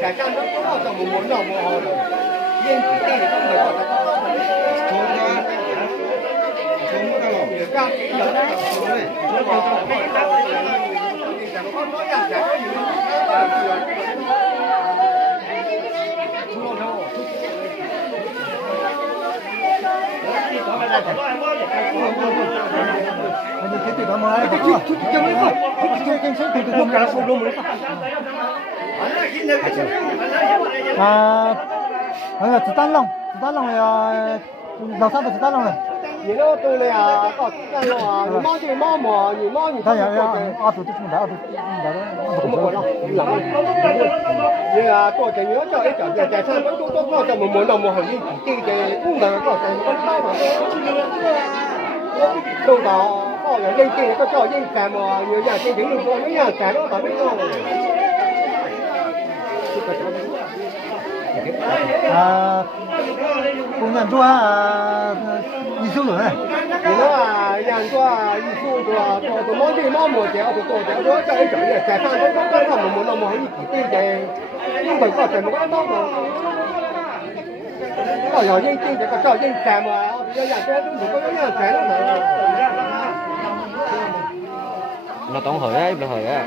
đại家都知道就冇冇鬧冇好啦，應啲都唔係話錯㗎，錯乜得咯？而家有得錯咩？錯就咩得？就講多人就可以你睇住咁啊！做咩㗎？正想佢咁架數都冇得。子彈浪呀，老三的子彈浪嘞。你那对了呀，搞子彈浪啊！你忙就忙嘛，你忙你。当然呀，阿杜就出来，阿杜怎么过了？你啊，过节你要叫一叫，在山东多搞叫没那么好，你对的，不能搞什么搞嘛。到到搞人认真，个叫认真嘛，有人认真有做，有人干了干没做。工人做艺术人，你说啊，人做艺术做忙就忙么的，做的，我叫一叫的，在山东搞搞没那么好，你对的，你们搞什么搞搞嘛？搞要认真的，个叫认真嘛，要人做都不够人干了嘛。nó tổng hội ấy, hội ấy.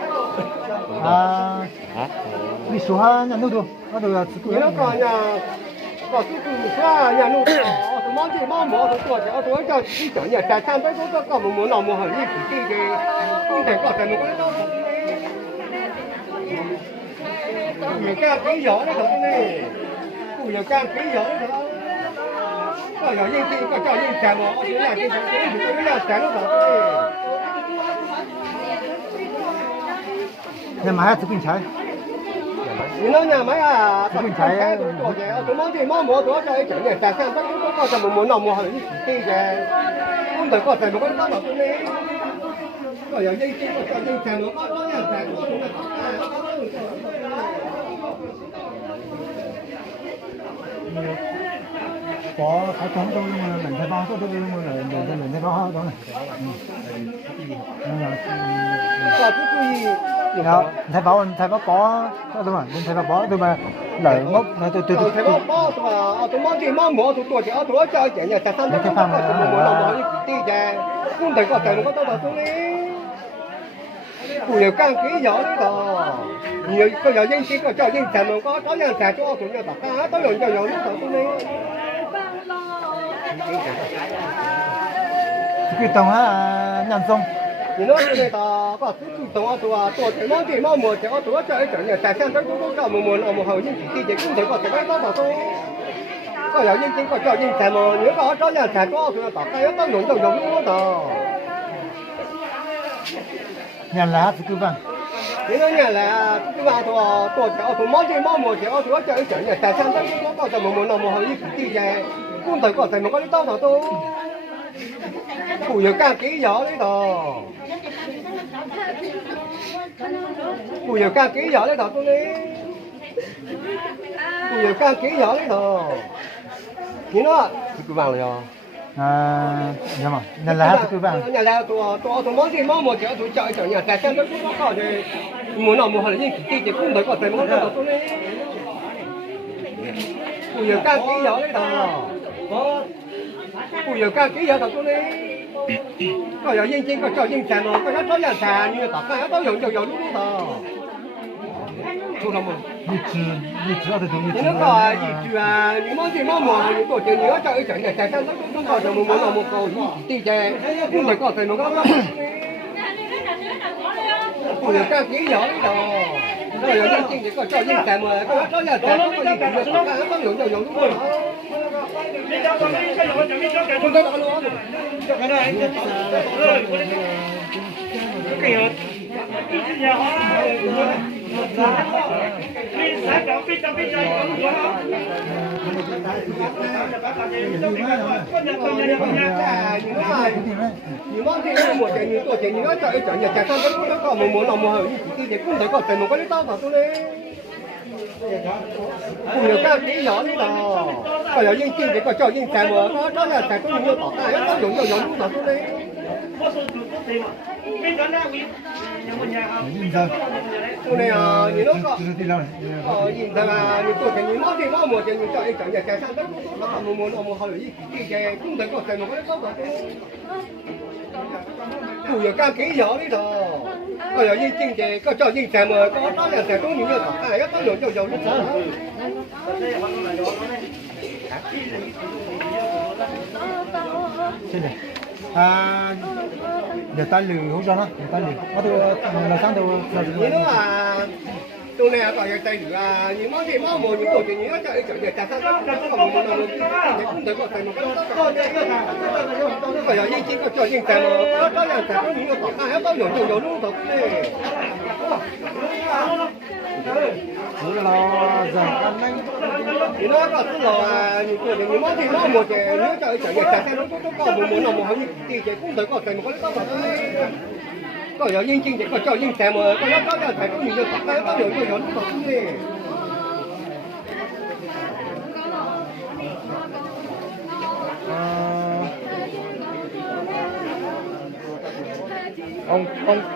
Hả? Đi số ha nhà nuôi đồ, nó được chỉ nó còn nhà, còn chỉ cứ xa nhà nuôi, tụi món gì món mỏ tụi tôi cho chỉ cho nhà trại sang tới có một món nào một hàng như chỉ cái không thể có thể một cái đó. Nhiều ca kỹ giỏi đó thôi này, nhiều ca kỹ giỏi đó. Có giỏi như thế, có cho như trà mỏ, thì là cái nhà trại nó thôi. Nhà máy tự kinh trái.你那nhà máy à? Tự kinh trái á. Tụi món gì món mỏ tụi cho cái chuyện này, tại sao tất cả có cho một nào một hình gì kìa. Không thể có thể một cái đó mà tôi lấy. Có giờ dây có cho dây chèn nó có nhà chèn có tụi có phải chống tôi mình thay bao tôi mình thay bao đó này. Có cái gì? Thay báo có đúng rồi, thay báo có tôi mà lợi ngốc tôi thay báo có tôi mong gì mong mua tôi chỉ ở tôi cho chuyện nhà tại sao tôi không có một lòng một tí chứ không thể có thể một cái đâu tôi đi nhiều càng kỹ giỏi đó nhiều có giờ dân chỉ có cho dân sản mà có dân sản cho tôi nhà tất cả tôi dùng cho dùng nó tôi đi cái tông á nhầm xong你那这个把自己动啊做啊做，这忙这忙么？这个做这一整年，但现在都搞么么那么好，人自己工作个这个多多，个有认真个叫人才么？你个找人才多，就大家要当用就用我的。年来是几万？你那年来几万多条，做忙这忙么？这个做这一整年，但现在都搞这么么那么好，人自己工作个这么个多多都。不要干几样呢度，不要干幾樣呢度，公你，不要干幾樣呢度，你呢？幾萬了喲？什麼？人來幾萬？人來多忙啲忙冇錢，做教一整年，但係都不搞嘅，冇那冇可能人自己工作個怎麼搞公你？不要干幾樣呢度，不要干幾樣度公你。có giờ dân chính có cho dân sản mà có cho dân sản như tất cả都dùng lúc đó 出了吗？一直啊，这都一直。你那个啊，一句啊，你忙这忙忙，你多钱你要找一整的，在山东东高就没那么高，地在工地高才能高。我要干几样的，我要认真的个找人才嘛，我找人才，我一定要干，我用就用过了。我在哪路啊？你忘记了么？你多钱？你要找一找，你加上个工作搞么么那么好，你自己工作搞怎么搞的到哪都嘞？我要干几样的咯？我要认真的个找人才么？我找人才都没有搞，要找用就用哪都嘞？对呀，你那个人才啊，你多钱？你忙这忙么？你找一找，你加上个工作搞么么那么好，你自己工作搞怎么搞的到哪都嘞？我要干几样的咯？我要認真嘅，個做認真嘛，個當人成功年嘅頭，但係一當用就用呢種。真的，giờ ta lười hỗ trợ nó, giờ ta lười, bắt đầu là sáng đầu là你都話，到你啊個嘢制度啊，你忙啲忙冇，你做住你一做一做嘢，就生得個冇冇冇，你工作個成冇個又認真個做認真咯，個當人成功年嘅頭，但係一當用就用呢種咧。死了，人干那你那個是咯啊，你做你忙啲忙冇嘅，你一做一做嘢，就生得個冇冇冇冇，你自己工作個成冇個得個。個有認真嘅，個做認真嘛，個一當人成功年嘅頭，但係一當用就用呢種咧。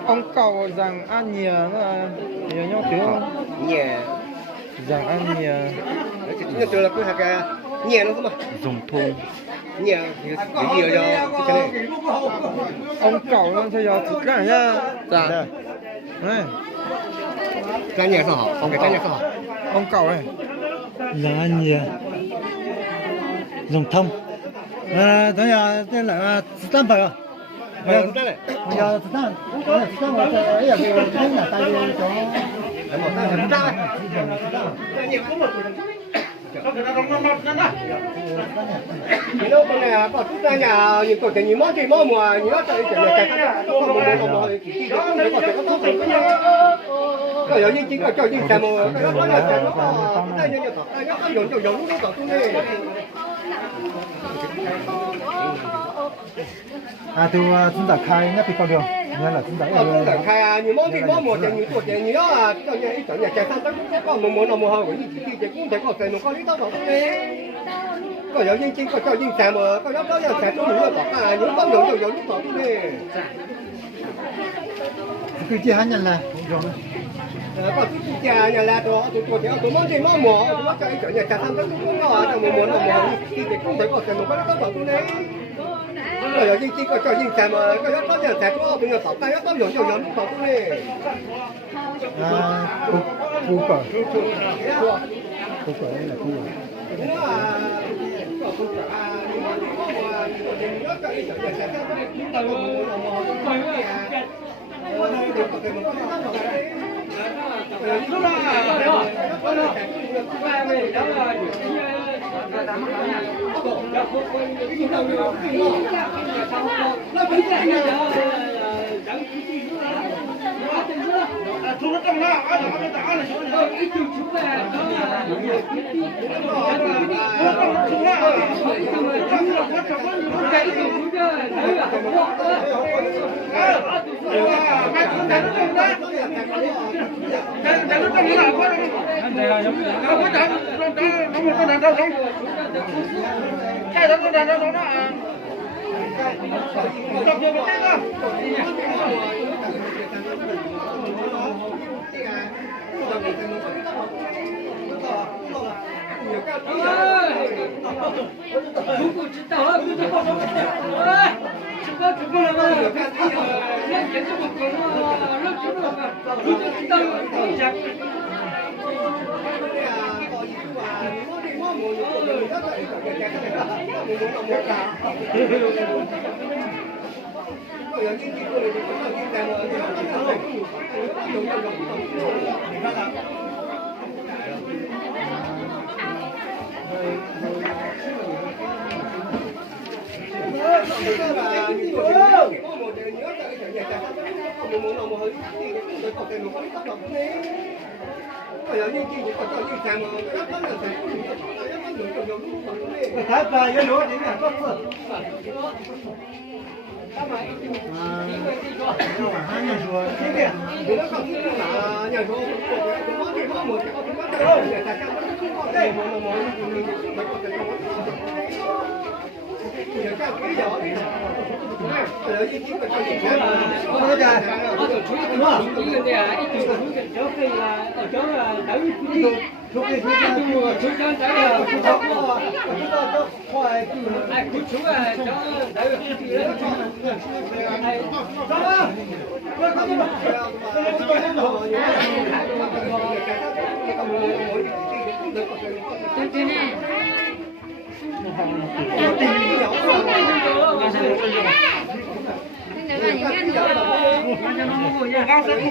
ông cậu rằng ăn nhiều nữa nhiều nhau thiếu nhiều rằng ăn nhiều nó chưa là cái cái nhiều nó không mà dùng thùng nhiều thì nhiều cho cái này ông cậu nó theo giờ thực ra nhá dạ này cái nhiều sao hả không cái nhiều sao hả ông cậu này giờ ăn nhiều, dùng thông, thế là子弹牌啊。bây giờ子弹我这哎呀，给扔了，大约就子弹你那个呢？把子弹呀，你做成你忙这忙么？你要找一点来干，都忙忙忙，自己的工作个这个当成个个要认真个叫认真么？个要当然真个，当然就当，要用就用，都当中嘞。tôi chúng ta khai nó bị cao đường, nên là chúng ta không cần khai à,你忙这忙么？你做点你要啊，叫人一整日加上都搞忙忙那么好，你自己的工作个才能搞你到当中嘞。個有認真個做認真喎，個有當人成都冇得講啊，有當用就用呢個咧。cái gì hắn nhận là個自己家人來到，做條做忙這忙麼？我做一整日加上都工作啊，就冇忙那麼好，你自己工作個才能搞你到當中咧。個有認真個做認真喎，個有當人成都冇得講啊，有當用就用呢個咧。cú cờ này là cú除了挣那，俺们打了兄弟，一九九百，如果知道了，不就好说哎，这个了吗？人家这么高啊，人这么高，不就知道有一下。Thái và cái lúa đấy là tốt hơn. Hai nhà chùa thế kìa. Hãy subscribe cho kênh Ghiền Mì Gõ để không bỏ lỡ những video hấp dẫn.